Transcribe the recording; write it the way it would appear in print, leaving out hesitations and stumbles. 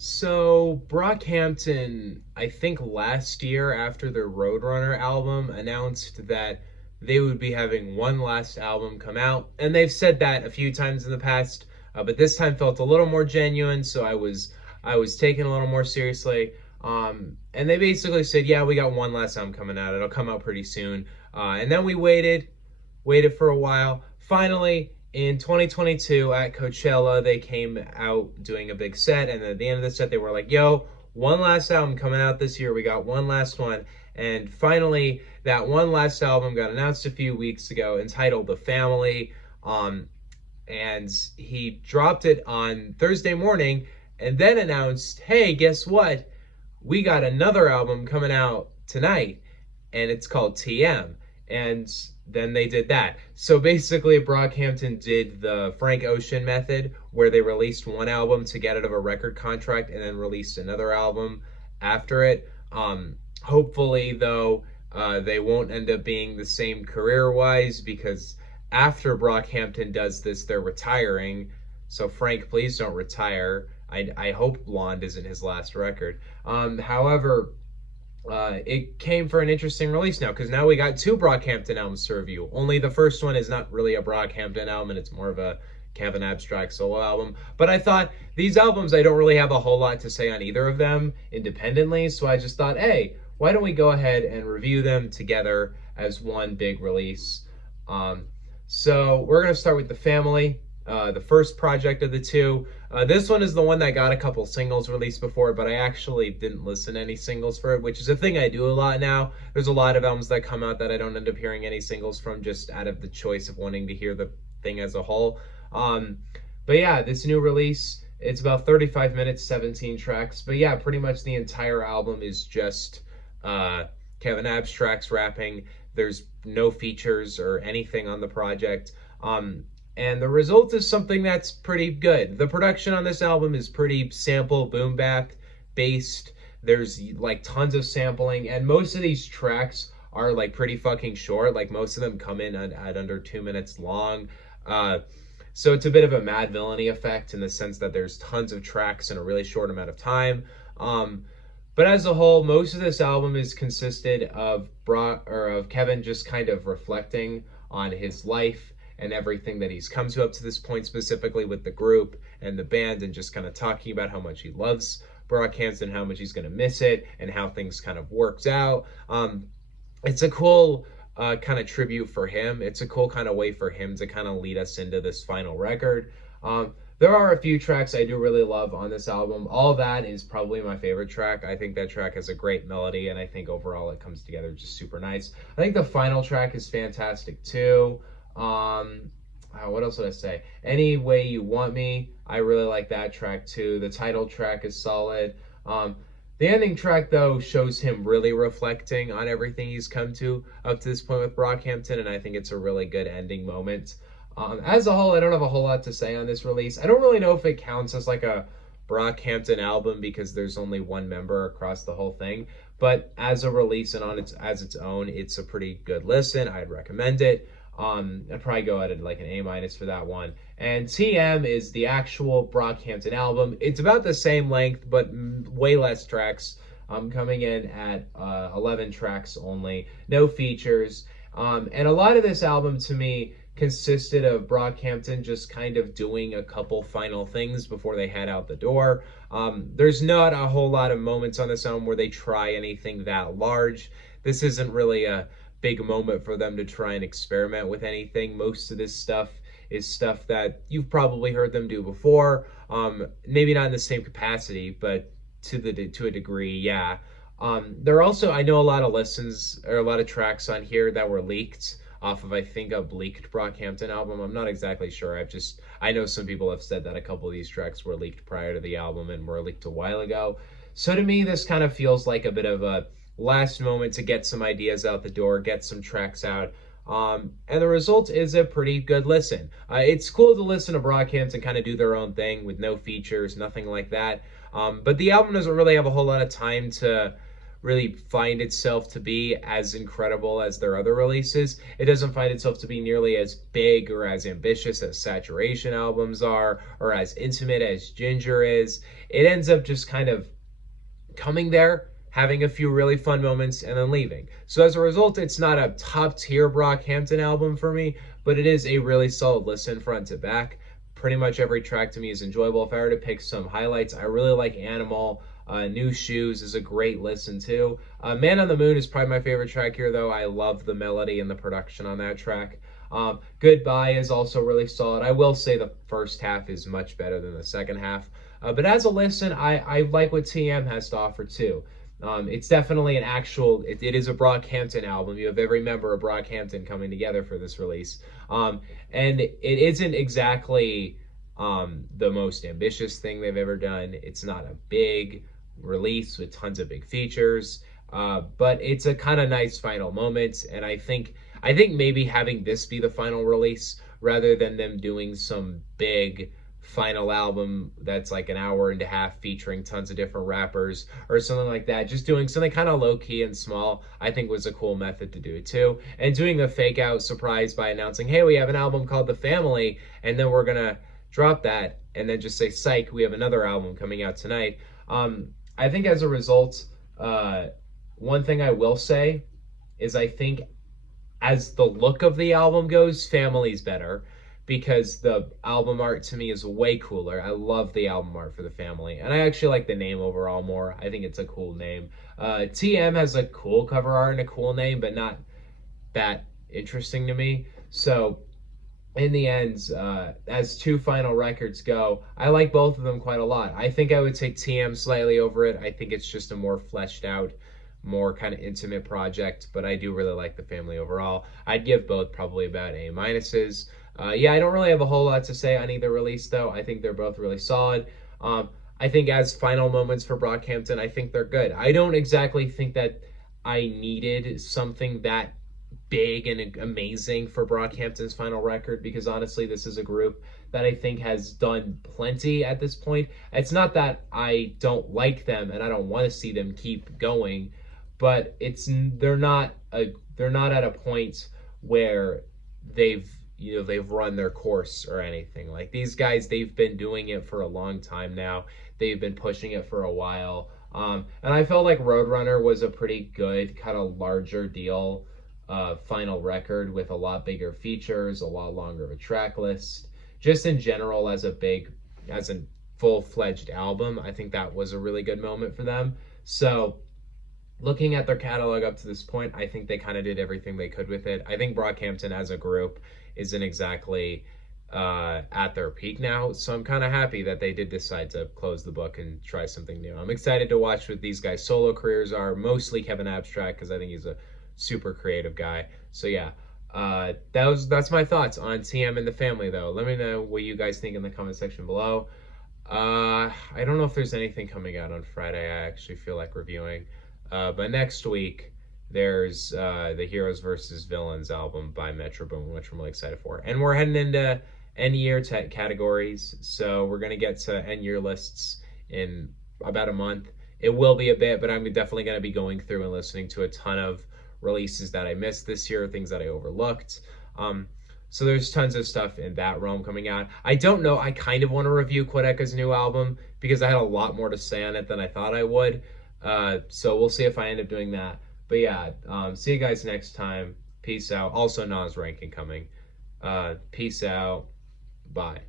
So Brockhampton, I think last year after their Roadrunner album, announced that they would be having one last album come out, and they've said that a few times in the past, but this time felt a little more genuine. So I was taken a little more seriously. And they basically said, yeah, we got one last album coming out. It'll come out pretty soon. And then we waited for a while. Finally, in 2022 at Coachella, they came out doing a big set, and at the end of the set, they were like, "Yo, one last album coming out this year. We got one last one." And finally, that one last album got announced a few weeks ago, entitled "The Family." Um, and he dropped it on Thursday morning, and then announced, "Hey, guess what? We got another album coming out tonight, and it's called TM." And then they did that. So basically, Brockhampton did the Frank Ocean method, where they released one album to get out of a record contract and then released another album after it. Hopefully, though, they won't end up being the same career-wise, because after Brockhampton does this, they're retiring. So Frank, please don't retire. I hope Blonde isn't his last record. However, it came for an interesting release now, because now we got two Brockhampton albums to review. Only the first one is not really a Brockhampton album, and it's more of a Kevin Abstract solo album. But I thought these albums, I don't really have a whole lot to say on either of them independently, so I just thought, hey, why don't we go ahead and review them together as one big release? Um, so we're going to start with The Family, the first project of the two. This one is the one that got a couple singles released before, but I actually didn't listen to any singles for it, which is a thing I do a lot now. There's a lot of albums that come out that I don't end up hearing any singles from, just out of the choice of wanting to hear the thing as a whole. Um, but yeah, this new release, it's about 35 minutes, 17 tracks. But yeah, pretty much the entire album is just Kevin Abstract's rapping. There's no features or anything on the project. And the result is something that's pretty good. The production on this album is pretty sample boom bap based. There's like tons of sampling, and most of these tracks are like pretty fucking short. Like most of them come in at under 2 minutes long. Uh, so it's a bit of a Mad Villainy effect, in the sense that there's tons of tracks in a really short amount of time. But as a whole, most of this album is consisted of of Kevin just kind of reflecting on his life and everything that he's come to up to this point, specifically with the group and the band, and just kind of talking about how much he loves Brockhampton, how much he's going to miss it, and how things kind of worked out. It's a cool kind of tribute for him. It's a cool kind of way for him to kind of lead us into this final record. There are a few tracks I do really love on this album. All That is probably my favorite track. I think that track has a great melody, and I think overall it comes together just super nice. I think the final track is fantastic too. What else would I say? Any Way You Want Me, I really like that track too. The title track is solid. The ending track, though, shows him really reflecting on everything he's come to up to this point with Brockhampton, and I think it's a really good ending moment. As a whole, I don't have a whole lot to say on this release. I don't really know if it counts as like a Brockhampton album, because there's only one member across the whole thing. But as a release and on its own, it's a pretty good listen. I'd recommend it. I'd probably go at it like an A- for that one. And TM is the actual Brockhampton album. It's about the same length, but way less tracks. Coming in at 11 tracks only, no features. And a lot of this album, to me, consisted of Brockhampton just kind of doing a couple final things before they head out the door. There's not a whole lot of moments on this album where they try anything that large. This isn't really a big moment for them to try and experiment with anything. Most of this stuff is stuff that you've probably heard them do before. Maybe not in the same capacity, but to a degree, yeah. There are also, I know, a lot of listens or a lot of tracks on here that were leaked off of, I think, a leaked Brockhampton album. I'm not exactly sure. I know some people have said that a couple of these tracks were leaked prior to the album and were leaked a while ago. So to me, this kind of feels like a bit of a last moment to get some ideas out the door, get some tracks out. And the result is a pretty good listen. It's cool to listen to Brockhampton kind of do their own thing with no features, nothing like that. But the album doesn't really have a whole lot of time to really find itself to be as incredible as their other releases. It doesn't find itself to be nearly as big or as ambitious as Saturation albums are, or as intimate as Ginger is. It ends up just kind of coming there, having a few really fun moments, and then leaving. So as a result, it's not a top tier Brockhampton album for me, but it is a really solid listen front to back. Pretty much every track to me is enjoyable. If I were to pick some highlights, I really like Animal. New Shoes is a great listen too. Man on the Moon is probably my favorite track here, though. I love the melody and the production on that track. Goodbye is also really solid. I will say the first half is much better than the second half. But as a listen, I like what TM has to offer too. It's definitely an actual, it is a Brockhampton album. You have every member of Brockhampton coming together for this release. And it isn't exactly the most ambitious thing they've ever done. It's not a big release with tons of big features, but it's a kind of nice final moment. And I think maybe having this be the final release rather than them doing some big final album that's like an hour and a half featuring tons of different rappers or something like that, just doing something kind of low key and small, I think was a cool method to do it too. And doing a fake out surprise by announcing, hey, we have an album called The Family, and then we're gonna drop that and then just say, psych, we have another album coming out tonight. I think as a result, one thing I will say is I think as the look of the album goes, Family's better because the album art to me is way cooler. I love the album art for The Family, and I actually like the name overall more. I think it's a cool name. TM has a cool cover art and a cool name, but not that interesting to me. So in the end, as two final records go, I like both of them quite a lot. I think I would take TM slightly over it. I think it's just a more fleshed out, more kind of intimate project, but I do really like The Family overall. I'd give both probably about A minuses. Yeah, I don't really have a whole lot to say on either release, though. I think they're both really solid. I think as final moments for Brockhampton, I think they're good. I don't exactly think that I needed something that big and amazing for Brockhampton's final record because honestly, this is a group that I think has done plenty at this point. It's not that I don't like them and I don't want to see them keep going, but they're not at a point where they've run their course or anything. Like these guys, they've been doing it for a long time now. They've been pushing it for a while. And I felt like Roadrunner was a pretty good kind of larger deal final record with a lot bigger features, a lot longer of a track list. Just in general, as a full-fledged album, I think that was a really good moment for them. So looking at their catalog up to this point, I think they kind of did everything they could with it. I think Brockhampton as a group isn't exactly at their peak now, so I'm kind of happy that they did decide to close the book and try something new. I'm excited to watch what these guys' solo careers are, mostly Kevin Abstract, because I think he's a super creative guy. So yeah, that's my thoughts on TM and The Family, though. Let me know what you guys think in the comment section below. I don't know if there's anything coming out on Friday I actually feel like reviewing. But next week, there's the Heroes versus Villains album by Metro Boomin, which I'm really excited for. And we're heading into end year categories, so we're going to get to end year lists in about a month. It will be a bit, but I'm definitely going to be going through and listening to a ton of releases that I missed this year, things that I overlooked. So there's tons of stuff in that realm coming out. I don't know. I kind of want to review Quedeca's new album because I had a lot more to say on it than I thought I would. So we'll see if I end up doing that. But yeah, see you guys next time. Peace out. Also, Nas ranking coming. Peace out. Bye.